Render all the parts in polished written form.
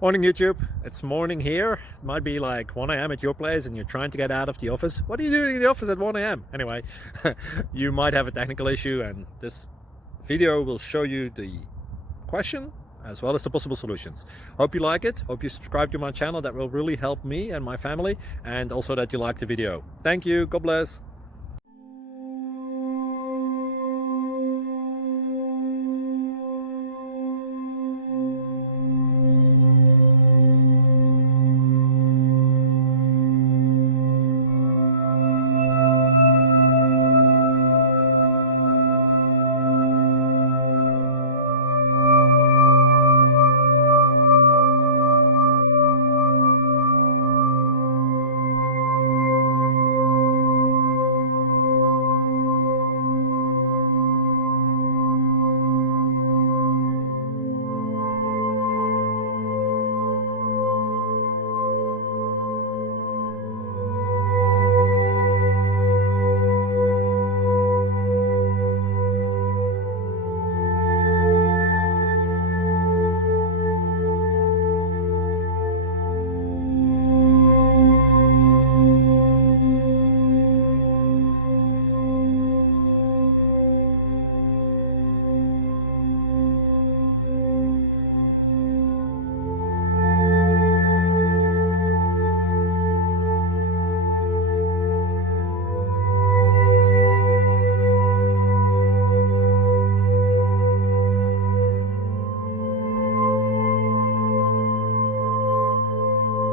Morning YouTube, it's morning here. It might be like 1 a.m. at your place and you're trying to get out of the office. What are you doing in the office at 1 a.m.? Anyway, you might have a technical issue and this video will show you the question as well as the possible solutions. Hope you like it, hope you subscribe to my channel. That will really help me and my family, and also that you like the video. Thank you, God bless.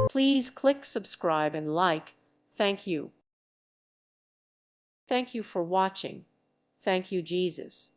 Please click subscribe and like. Thank you. Thank you for watching. Thank you, Jesus.